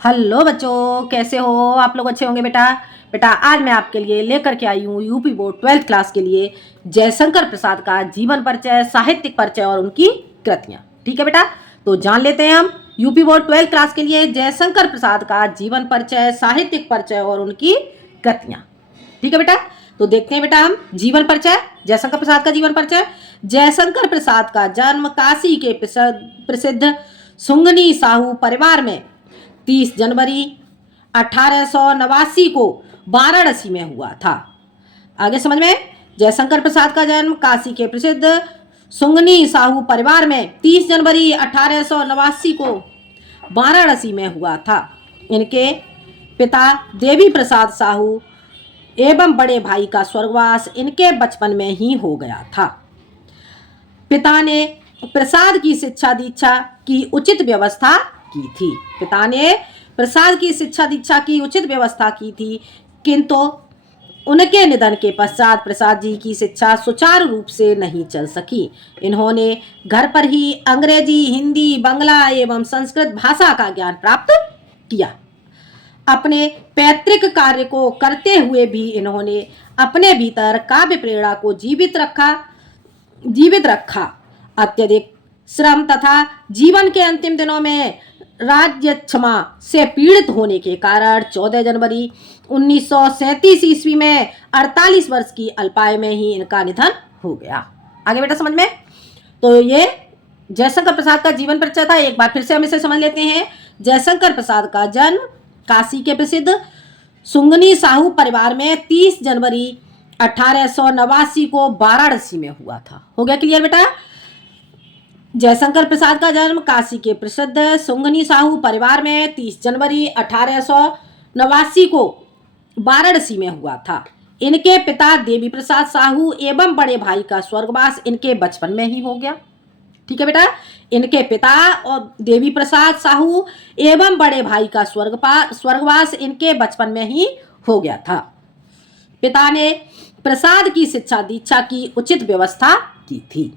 Hello बच्चों, कैसे हो आप लोग? अच्छे होंगे बेटा। बेटा आज मैं आपके लिए लेकर के आई हूँ यूपी बोर्ड 12th क्लास के लिए जयशंकर प्रसाद का जीवन परिचय, साहित्यिक परिचय और उनकी कृतियाँ। ठीक है बेटा, तो जान लेते हैं हम यूपी बोर्ड 12th क्लास के लिए जयशंकर प्रसाद का जीवन परिचय, साहित्यिक परिचय और उनकी कृतियाँ। ठीक है बेटा, तो देखते हैं बेटा हम जीवन परिचय, जयशंकर प्रसाद का जीवन परिचय। जयशंकर प्रसाद का जन्म काशी के प्रसिद्ध सुंगनी साहू परिवार में 30 जनवरी 1889 को वाराणसी में हुआ था। आगे समझ में। जयशंकर प्रसाद का जन्म काशी के प्रसिद्ध सुंगनी साहू परिवार में 30 जनवरी 1889 को वाराणसी में हुआ था। इनके पिता देवी प्रसाद साहू एवं बड़े भाई का स्वर्गवास इनके बचपन में ही हो गया था। पिता ने प्रसाद की शिक्षा दीक्षा की उचित व्यवस्था की थी। पिता ने प्रसाद की शिक्षा दीक्षा की उचित व्यवस्था की थी, किंतु उनके निधन के पश्चात प्रसाद जी की शिक्षा सुचारू रूप से नहीं चल सकी। इन्होंने घर पर ही अंग्रेजी, हिंदी, बांग्ला एवं संस्कृत भाषा का ज्ञान प्राप्त किया। अपने पैतृक कार्य को करते हुए भी इन्होंने अपने भीतर काव्य प्रेरणा को जीवित रखा। अत्यधिक श्रम तथा जीवन के अंतिम दिनों में राज्य क्षमा से पीड़ित होने के कारण 14 जनवरी 1937 ईस्वी में 48 वर्ष की अल्पायु में ही इनका निधन हो गया। आगे बेटा समझ में। तो ये जयशंकर प्रसाद का जीवन परिचय था। एक बार फिर से हम इसे समझ लेते हैं। जयशंकर प्रसाद का जन्म काशी के प्रसिद्ध सुंगनी साहू परिवार में 30 जनवरी 1889 को वाराणसी में हुआ था। हो गया क्लियर बेटा। जयशंकर प्रसाद का जन्म काशी के प्रसिद्ध सुंगनी साहू परिवार में 30 जनवरी 1889 को वाराणसी में हुआ था। इनके पिता देवी प्रसाद साहू एवं बड़े भाई का स्वर्गवास इनके बचपन में ही हो गया। ठीक है बेटा, इनके पिता और देवी प्रसाद साहू एवं बड़े भाई का स्वर्गवास इनके बचपन में ही हो गया था। पिता ने प्रसाद की शिक्षा दीक्षा की उचित व्यवस्था की थी।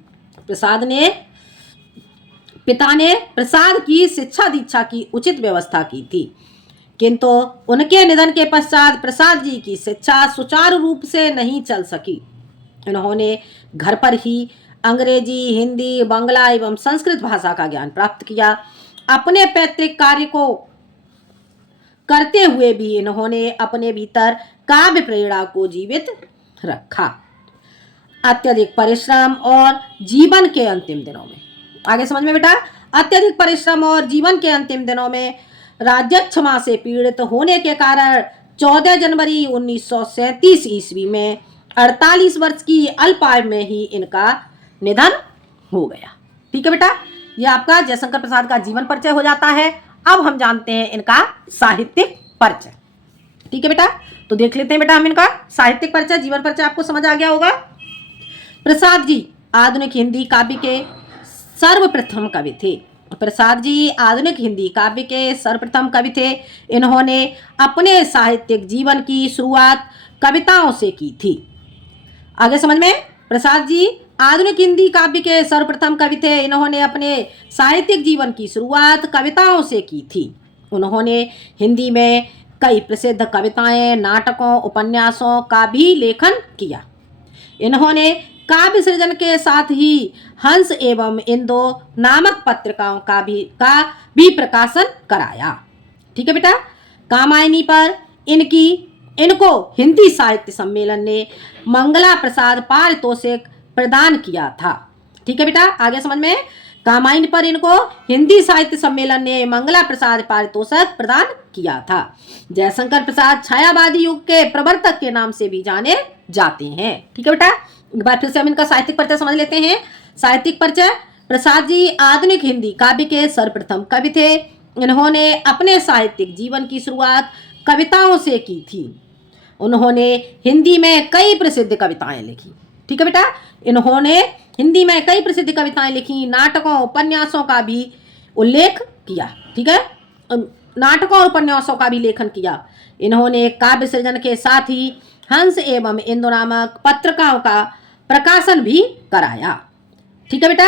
पिता ने प्रसाद की शिक्षा दीक्षा की उचित व्यवस्था की थी, किंतु उनके निधन के पश्चात प्रसाद जी की शिक्षा सुचारू रूप से नहीं चल सकी। इन्होंने घर पर ही अंग्रेजी, हिंदी, बांग्ला एवं संस्कृत भाषा का ज्ञान प्राप्त किया। अपने पैतृक कार्य को करते हुए भी इन्होंने अपने भीतर काव्य प्रेरणा को जीवित रखा। अत्यधिक परिश्रम और जीवन के अंतिम दिनों में, आगे समझ में बेटा, अत्यधिक परिश्रम और जीवन के अंतिम दिनों में राज्य क्षमा से पीड़ित होने के कारण 14 जनवरी 1937 ईस्वी में 48 वर्ष की अल्पायु में ही इनका निधन हो गया। ठीक है बेटा, यह आपका जयशंकर प्रसाद का जीवन परिचय हो जाता है। अब हम जानते हैं इनका साहित्यिक परिचय। ठीक है बेटा, तो देख लेते हैं बेटा हम इनका साहित्यिक परिचय, जीवन परिचय। आपको समझ आ गया होगा। प्रसाद जी आधुनिक हिंदी काव्य के सर्वप्रथम कवि थे। प्रसाद जी आधुनिक हिंदी काव्य के सर्वप्रथम कवि थे। इन्होंने अपने साहित्यिक जीवन की शुरुआत कविताओं से की थी। आगे समझ में। प्रसाद जी आधुनिक हिंदी काव्य के सर्वप्रथम कवि थे। इन्होंने अपने साहित्यिक जीवन की शुरुआत कविताओं से की थी। उन्होंने हिंदी में कई प्रसिद्ध कविताएं, नाटकों, उपन्यासों का भी लेखन किया। इन्होंने काव्य सृजन के साथ ही हंस एवं इंदो नामक पत्रिकाओं का भी प्रकाशन कराया। ठीक है बेटा। कामायनी पर इनको हिंदी साहित्य सम्मेलन ने मंगला प्रसाद पारितोषिक प्रदान किया था। ठीक है बेटा, आगे समझ में। कामायनी पर इनको हिंदी साहित्य सम्मेलन ने मंगला प्रसाद पारितोषिक प्रदान किया था। जयशंकर प्रसाद छायावादी युग के प्रवर्तक के नाम से भी जाने जाते हैं। ठीक है बेटा, एक बार फिर से हम इनका साहित्यिक परिचय समझ लेते हैं। साहित्यिक परिचय। प्रसाद जी आधुनिक हिंदी काव्य के सर्वप्रथम कवि थे। इन्होंने अपने साहित्यिक जीवन की शुरुआत कविताओं से की थी। उन्होंने हिंदी में कई प्रसिद्ध कविताएं लिखी। ठीक है बेटा, इन्होंने हिंदी में कई प्रसिद्ध कविताएं लिखी, नाटकों, उपन्यासों का भी उल्लेख किया। ठीक है, नाटकों और उपन्यासों का भी लेखन किया। इन्होंने काव्य सृजन के साथ ही हंस एवं इंदु नामक पत्रिकाओं का प्रकाशन भी कराया। ठीक है बेटा।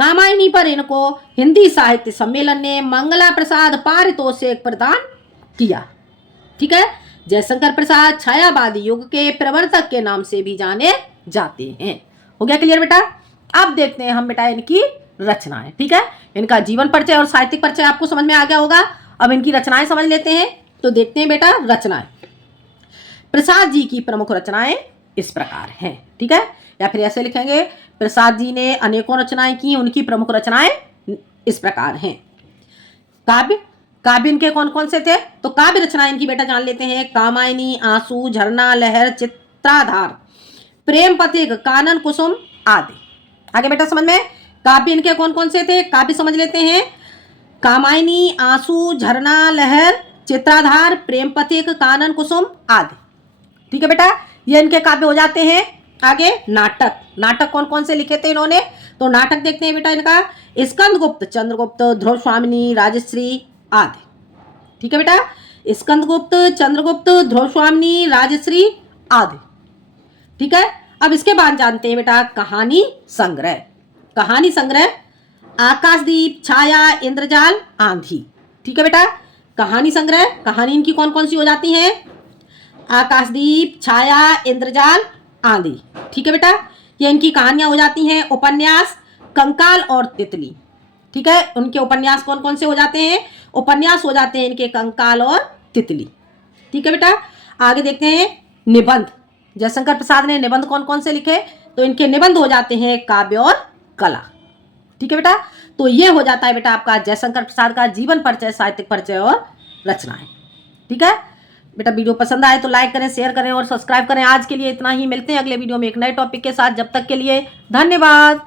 कामायनी पर इनको हिंदी साहित्य सम्मेलन ने मंगला प्रसाद पारितोषिक प्रदान किया। ठीक है, जयशंकर प्रसाद छायावादी युग के प्रवर्तक के नाम से भी जाने जाते हैं। हो गया क्लियर बेटा? अब देखते हैं हम बेटा इनकी रचनाएं। ठीक है, इनका जीवन परिचय और साहित्यिक परिचय आपको समझ में आ गया होगा। अब इनकी रचनाएं समझ लेते हैं। तो देखते हैं बेटा रचनाएं। प्रसाद जी की प्रमुख रचनाएं इस प्रकार हैं। ठीक है, या फिर ऐसे लिखेंगे, प्रसाद जी ने अनेकों रचनाएं की, उनकी प्रमुख रचनाएं इस प्रकार हैं। काव्य, काव्य इनके कौन कौन से थे? तो काव्य रचनाएं इनकी बेटा जान लेते हैं। कामायनी, आंसू, झरना, लहर, चित्राधार, प्रेम पथिक, कानन कुसुम आदि। आगे बेटा समझ में, काव्य इनके कौन कौन से थे? काव्य समझ लेते हैं। कामायनी, आंसू, झरना, लहर, चित्राधार, प्रेम पथिक, कानन कुसुम आदि। ठीक है बेटा, ये इनके काव्य हो जाते हैं। आगे नाटक, नाटक कौन कौन से लिखे थे इन्होंने? तो नाटक देखते हैं बेटा इनका, स्कंदगुप्त, चंद्रगुप्त, ध्रुव स्वामिनी, राजश्री आदि। ठीक है बेटा, स्कंदगुप्त, चंद्रगुप्त, ध्रुव स्वामिनी, राजश्री आदि। ठीक है, अब इसके बाद जानते हैं बेटा कहानी संग्रह। कहानी संग्रह, आकाशदीप, छाया, इंद्रजाल, आंधी। ठीक है बेटा, कहानी संग्रह, कहानी इनकी कौन कौन सी हो जाती हैं? आकाशदीप, छाया, इंद्रजाल, आंधी। ठीक है बेटा, ये इनकी कहानियां हो जाती हैं। उपन्यास, कंकाल और तितली। ठीक है, उनके उपन्यास कौन कौन से हो जाते हैं? उपन्यास हो जाते हैं इनके कंकाल और तितली। ठीक है बेटा, आगे देखते हैं निबंध। जयशंकर प्रसाद ने निबंध कौन कौन से लिखे? तो इनके निबंध हो जाते हैं काव्य और कला। ठीक है बेटा, तो ये हो जाता है बेटा आपका जयशंकर प्रसाद का जीवन परिचय, साहित्यिक परिचय और रचनाएं। ठीक है बेटा, वीडियो पसंद आए तो लाइक करें, शेयर करें और सब्सक्राइब करें। आज के लिए इतना ही, मिलते हैं अगले वीडियो में एक नए टॉपिक के साथ। जब तक के लिए धन्यवाद।